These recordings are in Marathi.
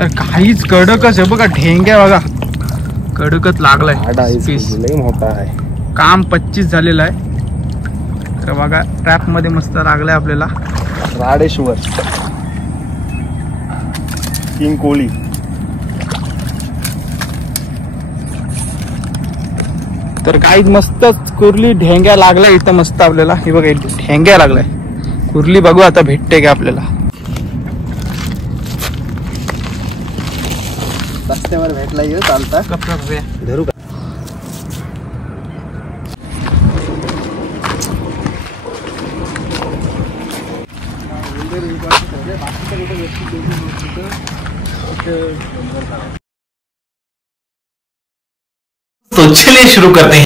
तर काहीच कडकच आहे बघा, ढेंग्या बघा कडकच लागलाय पीस. लई मोठा आहे, काम 25 झालेलं आहे. तर बघा ट्रॅप मध्ये मस्त लागलाय आपल्याला राडेश्वर किंग कोळी. तर काही मस्त कुर्ली ढेंग्या लागलाय इथं मस्त आपल्याला. हे बघा ढेंग्या लागलाय, कुर्ली बघू आता भेटते का आपल्याला. रस्त्यावर भेटला येऊ चालता धरू का. तो चलिए शुरू करते हैं.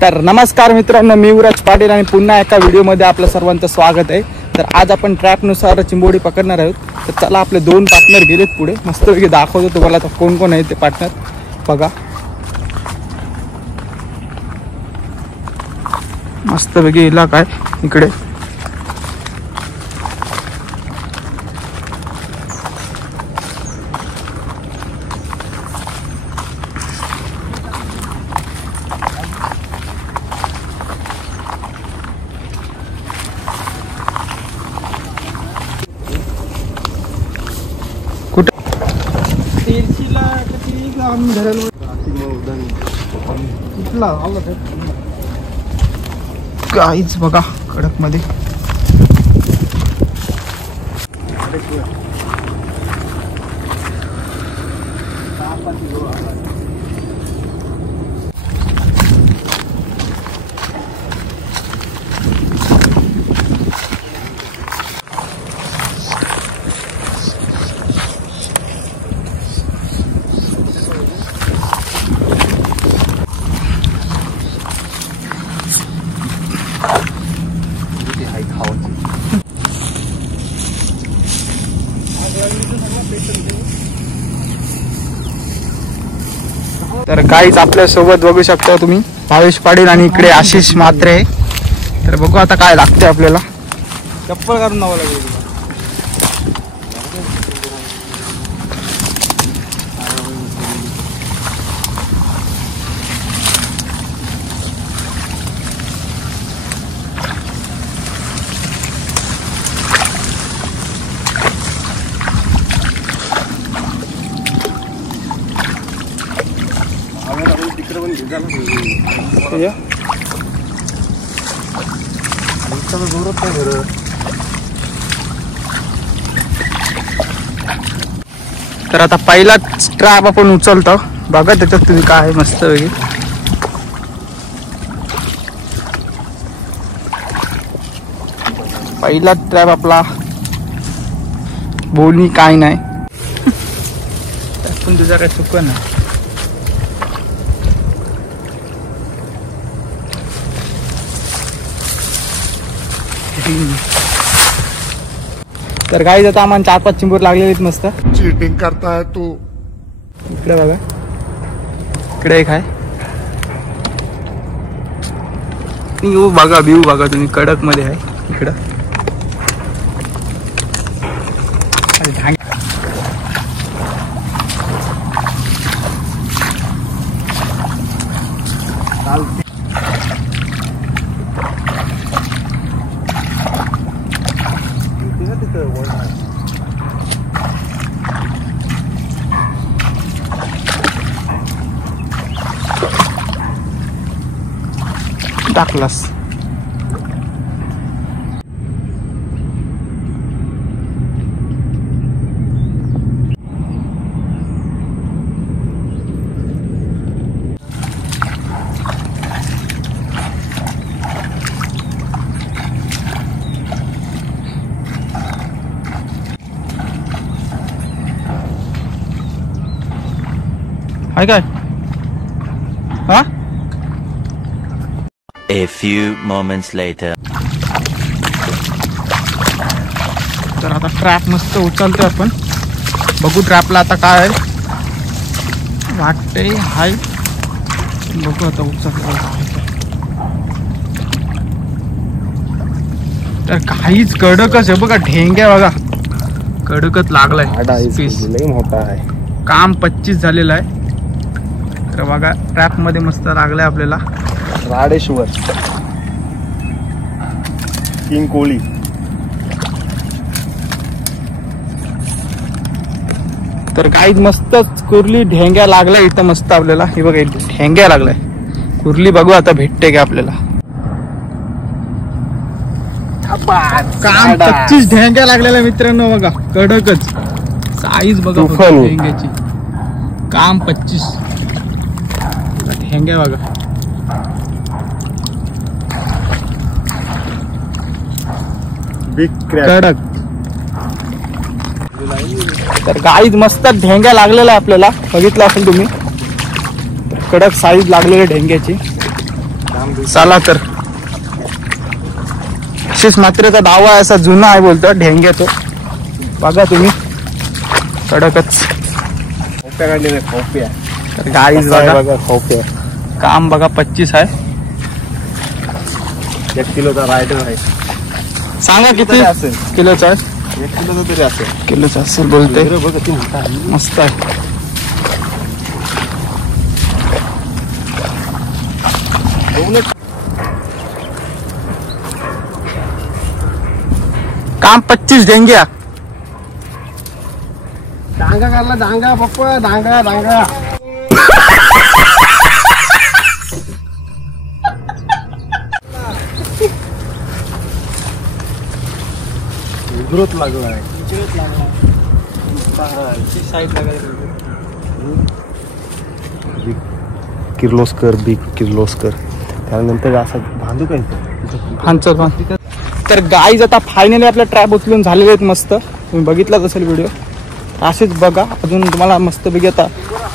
तर नमस्कार मित्रांनो, मी युवराज पाटील आणि पुन्हा एका व्हिडिओमध्ये आपलं सर्वांचं स्वागत आहे. तर आज आपण ट्रॅपनुसार चिंबोडी पकडणार आहोत. तर चला आपले 2 पार्टनर गेलेत पुढे, मस्तपैकी दाखवतो तुम्हाला तर कोण कोण आहे ते पार्टनर. बघा मस्तपैकी इलाका आहे इकडे. काहीच बघा कडक मध्ये. तर काहीच आपल्या सोबत बघू शकता तुम्ही भावेश पाटील आणि इकडे आशिष म्हात्रे. तर बघू आता काय लागते आपल्याला. चप्पल काढून नावं लागेल. तर आता पहिला ट्रॅप आपण उचलतो. बघा त्याच्यात तुम्ही काय मस्त वेगळी. पहिला ट्रॅप आपला बोलणी काय नाही पण तुझा काय चुक ना. तर काही आता आम्हाला 4-5 चिंबोर लागलेले आहेत मस्त. चीटिंग करता है तू. इकडे बघा, इकडे एक आहे. बघा व्ह्यू बघा तुम्ही, कडक मध्ये आहे इकडं. टाकलास. हाय काय हा. A few moments later. तर आता ट्रॅप मस्त उचलतोय आपण. बघू ट्रॅपला आता काय वाटते. हाय बघू आता उचलतो. तर काहीच कडकच आहे बघा, ढेंग्या बघा कडकच लागलाय पीस. लई मोठा आहे. काम 25 झालेलं आहे. तर बघा ट्रॅप मध्ये मस्त लागलाय आपल्याला. राडेश्वर किंग कोळी. तर काही मस्त कुर्ली ढेंग्या लागलाय इथं मस्त आपल्याला. हे बघा ढेंग्या लागलाय. कुर्ली बघू आता भेटते का आपल्याला. काम 25 ढेंग्या लागलेल्या मित्रांनो बघा कडकच. साईज बघा फक्त तुफानी. ढेंग्याची. काम 25 ढेंग्या बघा. Big crack. कडक. तर गाईज मस्त ढेंग्या लागलेला आहे आपल्याला, बघितलं असेल तुम्ही. कडक साईज लागलेली ढेंग्याची. चला तर अशीच मात्रेचा दावा आहे, असा जुना आहे बोलतो ढेंग्याचं. बघा तुम्ही कडकच. खोप्या काढलेल्या खोप्या. तर गाईज बघा बघा खोप्या. काम बघा 25 आहे. 1 किलोचा रायडर आहे. सांगा किती असेल? किलोचा आहे. 1 किलोचा तरी असेल. किलोचा असेल बोलते. बघ किती मोठा आहे. मस्त आहे. काम 25 ढेंग्या. डांगा काढला डांगा पप्पा. डांगा डांगा. उघडत लागलाय. किर्लोस्कर बिग किर्लोस्कर. त्यानंतर असं बांधू काय तर गाईज आता फायनली आपल्या ट्रॅप उचलून झालेले आहेत मस्त. तुम्ही बघितलाच असेल व्हिडिओ. असेच बघा अजून तुम्हाला मस्तपैकी आता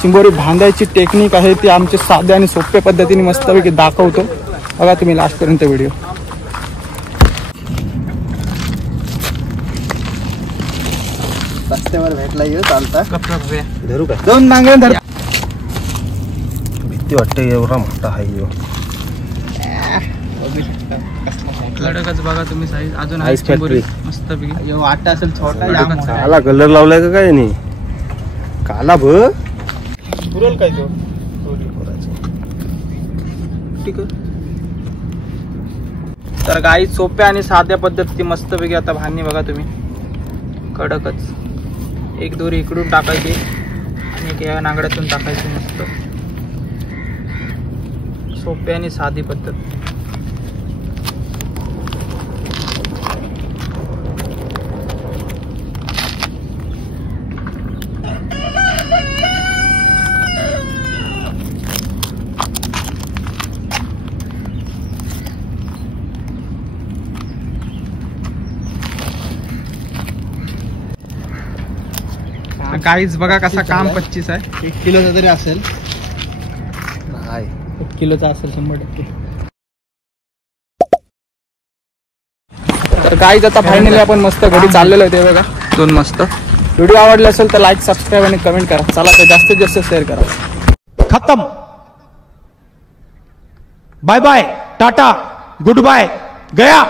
चिंबोरी बांधायची टेक्निक आहे ती आमच्या साध्या आणि सोप्या पद्धतीने मस्तपैकी दाखवतो. बघा तुम्ही लास्टपर्यंत व्हिडिओ. रस्त्यावर भेटला येऊ चालता. धरू का? दोन नांगरे धर. भीती वाटते एवढा मोठा आहे ह्यो. कडकच बघा तुम्ही साईज. अजून आहे Ice चिंबोरी factory. मस्तपैकी. वाटा असेल छोटा. काला कलर लावलाय का काय नाही? काला भ पुरेल काय तो. ठीक आहे. तर गाई सोप्या आणि साध्या पद्धती मस्तपैकी आता भांडणी बघा तुम्ही. कडकच. एक दोरी इकडून टाकायची आणि एक या नांगड्यातून टाकायची. मस्त सोप्या आणि साधी पद्धत. काहीच बघा कसा काम 25 आहे. 1 किलोचा तरी असेल. नाही 1 किलोचा असेल 100%. तर काहीच आता फायनली आपण मस्त घरी चाललेलो आहे ते बघा. दोन मस्त. व्हिडिओ आवडला असेल तर लाईक सबस्क्राईब आणि कमेंट करा. चला तर जास्तीत जास्त शेअर करा. खत्म. Bye bye ta-ta goodbye गया.